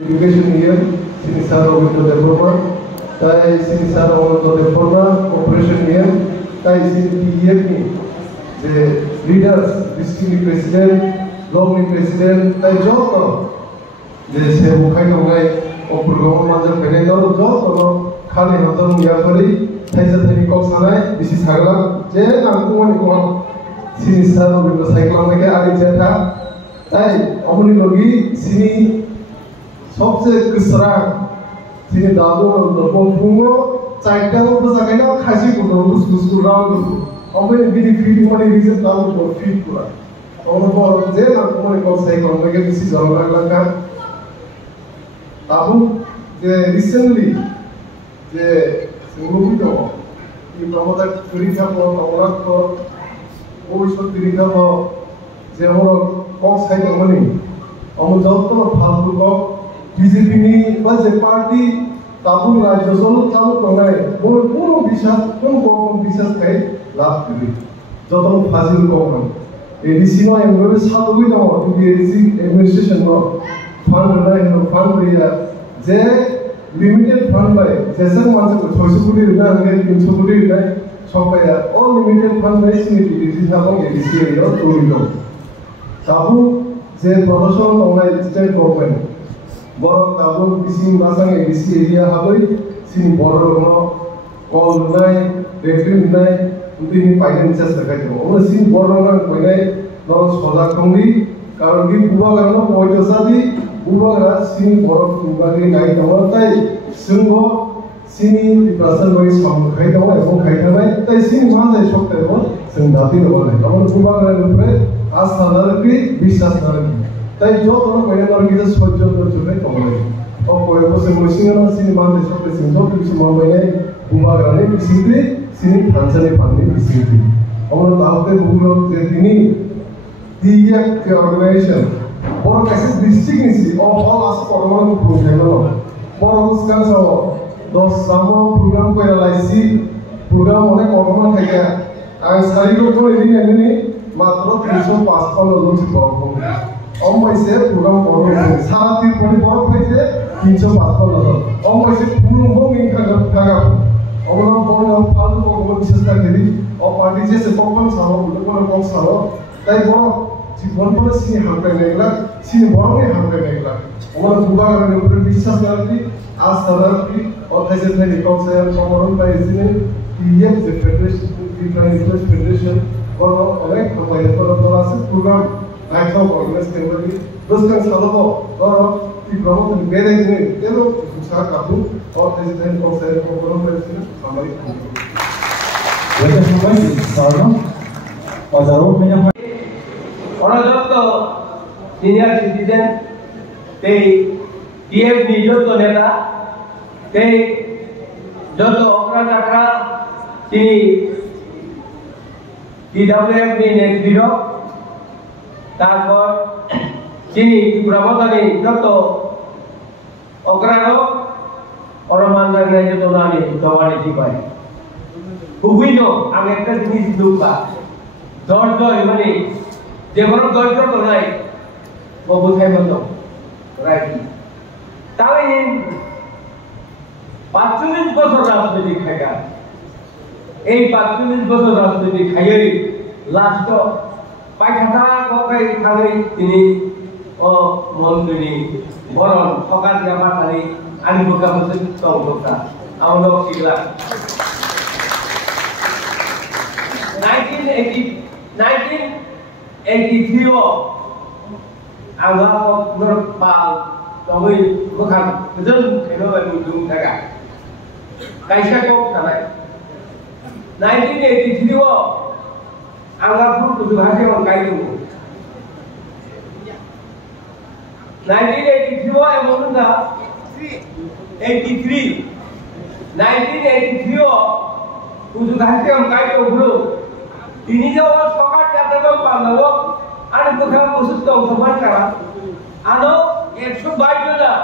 Education here, Sini Sir Augusto Deborah, tai Sini Sir Augusto Deborah, Operation here, tai Sini PEF ni, the leaders, district president, local president, tai job the se bukai dongai, opurgam mazar pene dor job khali hatam yakari, tai jatani kok sanai, bisi sagla, je namku mani kong Sini Sir Augusto cycle lagi ada jatah, tai amuni logi Sini सबसे किसरा सिने दादो दरबो फुंगो चाइटाओ तो सकेना खासी को उसको round हमने बिनी feed मने reason दादो को फीड पूरा और वो जे ना मने को सही करने के किसी जरूरत लगा ताबू जे रिसेंटली जे सिंगुबी तो ये प्रमोद तरीका को औरत को वो इस तरीका को जे और को सही करने हम जब तो फालतू को BJP ni baca parti tabung raja solo tabu kongai, pun bisa kai lap kiri. Jatuh hasil kau ADC no yang berapa satu kita mau tu ADC administration no fund dia, je limited fund by, jasa macam choice budi ada, angkat 300 budi ada, sampai all limited fund by sini ADC tabung ADC ada tu itu. Tabu je production online state government. Borok tabung bising basang edisi area habai sini borok no call nai recruit nai untuk ini payung jas terkait itu. Orang sini borok no payung no soda kongdi kalau di buah karena poin jadi buah ras sini borok kembali naik awal tay semua sini di pasar bagi sama kait awal itu kait awal tay sini mana esok terus sendati awal. Kalau buah karena lupa asal lagi bisa lagi. তাই যত কোনো কয়নার গিয়ে সহ্য করতে কমলে ও কয় বসে মসিনা সিনি মানে সব সিনি সব কিছু মানে বুমা গানে বিসিতে সিনি ফাংশনে পানি বিসিতে আমরা তাহলে বুগুলো যে তিনি দিয়া কে অর্গানাইজেশন বড় কাছে ডিস্ট্রিক্ট নিছি অল আছে প্রোগ্রাম প্রোগ্রাম বড় উস্কান সব 10 সামো প্রোগ্রাম কইরা লাইছি প্রোগ্রাম অনেক অগমান থাকে আর শারীরিক করে এনে মাত্র 355 জন programme Om masih program korup, saat ini pun korup masih 355. Om masih belum mungkin kagak. Om orang korup falu korup bisa sekali. Om parti je sepuluh salo, bukan korup salo. Tapi korup জীবন পরে sini hampir negla, sini borongnya hampir negla. Om orang buka karena udah bisa sekali, asal और ऐसे थे निकल से corona का इसने ये federation international federation और अनेक हमारे तरफ से प्रोग्राम नाइट ऑर्गेनाइज करने दोस्त का सालों और की प्रमोशन मेरे ने ये लोग सुधार काबू और ऐसे थे निकल से कोरोना का इसने हमारी वैसे हमारी सालों बाजारों में हम और जब तो सीनियर सिटीजन ते ये निजो तो नेता ते जो तो ओकरा टाका ती DWF ni नेतृत्व तारपर चिनी प्रबंधनी जो तो ओकरा रो और मानदार नहीं जो तो नामी दवाने थी पाए हुईनो आगे एक जिनिस दुखा दर्द इमनी जेबरो दर्द तो नहीं वो बुझाई बंदो राइट तावे 45 বছর রাজনীতি খাইয়া এই 45 বছর রাজনীতি খাইয়াই লাস্ট পাইখাতা ককাই খালি তিনি ও মন্ত্রী বরণ সকাল জামা খালি আনি বোকা হচ্ছে তংকা আমরা শিখলা 1983 আমরা পাল তবে মোখান जों খেলোয়াড় মুদুম থাকা কাইসা কক থানাই 1983 ও আঙ্গাপুর কুদু ভাষে অনকাই দু 1983 ও এমনটা 1983 ও কুদু ভাষে অনকাই দু হলো তিনি যে সরকার জাতক পান্ডব আর কোথাও বসুত সমান করা আনো 122 জন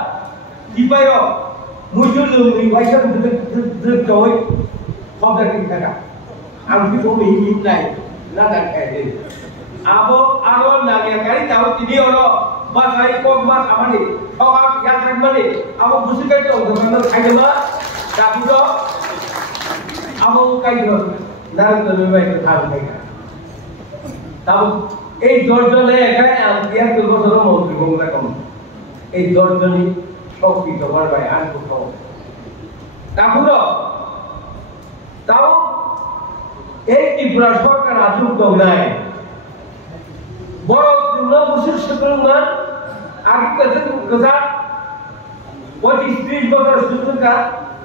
Dipayo, muncul lagi wajah terjauh, khawdar kita. Angki tu ini naik, nak kayak ini. Abo nanya kali tahu ini orang bahasa ikut mas apa nih? Soal yang terkembali, aku busuk itu dengan kayu mas, tapi itu aku kayu nanti lebih baik tahu mereka. Tahu, Georgia le kan yang dia tu betul mau bergumul kamu. Georgia ni sok itu baru baik aku tahu. Tahu tahu, di berasal kan ajuk kau naik. Baru jumlah musuh sebelumnya, agak kesan, wajib istri baru sebelumnya,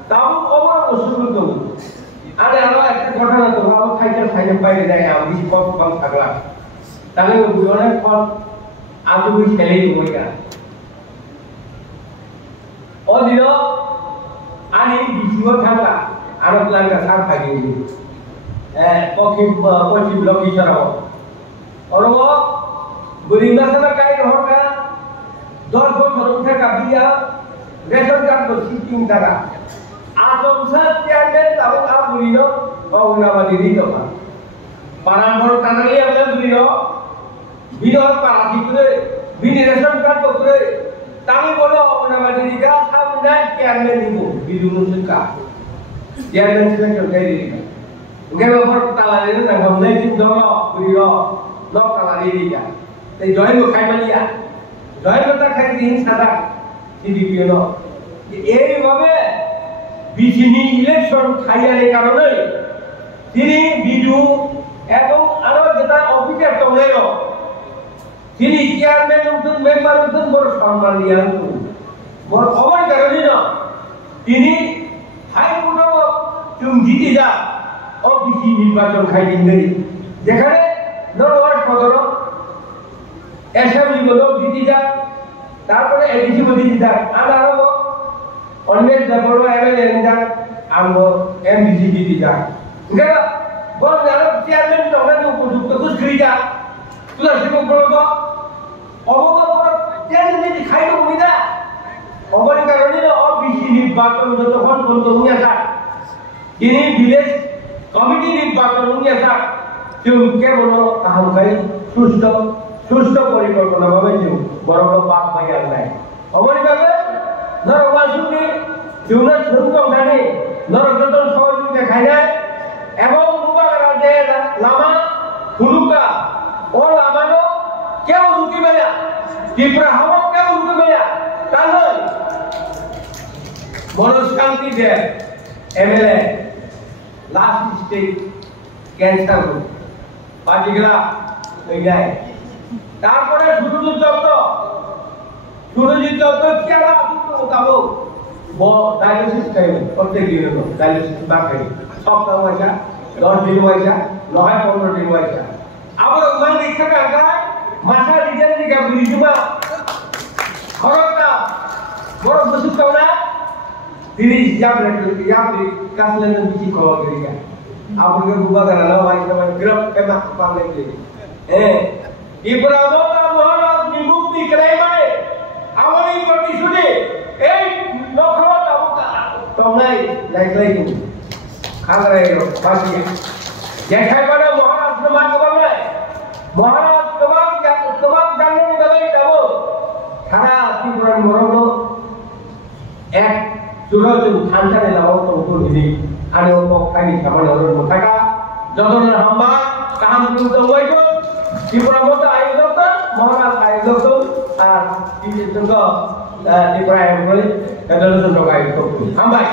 tahu orang musuh itu. Ada orang yang korban itu, orang kaya bayar daya, mesti kau bang sagla. Tapi bukan kau, aku mesti selesai mereka. Oh dia, ani bisiwa thangla, anak langgar saat pagi ini. Koki blok isara. Orang Berinda sana kaya rohka, 10 botol udah kabiya, ration card bersihing cara. Atau saat tiada tahu apa berinda, oh nama diri tu kan. Para orang tanah liat ada berinda, berinda para kita, bini ration card kita, tangi bodoh oh nama diri kita, sampai tiada nipu, bidung suka, tiada suka kerja diri. Mungkin orang tanah liat nak hamil tim dolo berinda, lok tanah diri kita. Join lo khai malia, join lo tak khai diin sada, jadi biolo. Ini babe, bisini election khai ada karena ini bidu, atau ada kita officer tolero. Ini chairman untuk member untuk bersama dia tu, berkawan karena ini hai punya tumji tidak, ofisi निर्वाचन khai dingeri. Jangan, normal kodoro. Assembly bolo ditijak, তারপরে ADC বলি ditijak, ada apa? Only the bolo MLA ditijak, ambo MDC ditijak. Enggak, bolo dalam chairman orang tu kudu terus kerja, sudah sibuk bolo tu, orang tu bolo chairman ni dikai tu mula, orang ni kerana ni OBC ni bakal untuk tuan kontonya sah, ini village committee ni bakal untuk sah, cuma ke bolo aham kai সুস্থ পরিকল্পনা ভাবে যে বড় বড় পাপ ভাইয়ার নাই অবশ্যই নরবাসুকে জীবনের সুন্দর জানে নরযতন সহযোগিতা খাই যায় এবং মুবাগরা যে লামা হুলুকা ও লামানো কেউ রুকি বেলা তীব্র হাওয়া কেউ রুকি বেলা তাহলে মনস্কান্তি যে এমএলএ লাস্ট স্টেজ ক্যান্সার বাজিগলা হয়ে যায় তারপরে সুরজিৎ দত্ত কেলা কিন্তু কাবো ডায়ালিসিস খাই প্রত্যেক দিন ডায়ালিসিস বা খাই সপ্তাহ পয়সা 10 দিন পয়সা 9-15 দিন পয়সা আবার ওখানে ইচ্ছা কাকা মাসা রিজাল্ট দিকে বুঝিবা খরচটা বড় বসু কাওনা 30 যাবে কাসলেন বিচি খবর করিয়া আপনাকে বুবা করালো ভাই সবাই গ্রুপ কেমন পালে Ibrahim Muhammad dibukti kelaiman. Awal ini bertisuni. Nokrat aku tak. Tomai lagi tu. Kangrai pasti. Yang saya pada Muhammad selamat kembali. Muhammad kebab jangan kembali tahu. Karena Ibrahim Muhammad sudah tu hantar dalam waktu ini. Ada orang kaya sama orang mutaka. Jangan hamba kaham tu tahu itu. Ibrahim ayat doktor, Muhammad ayat doktor, ini juga Ibrahim boleh, kadang-kadang juga ayat doktor. Hambai.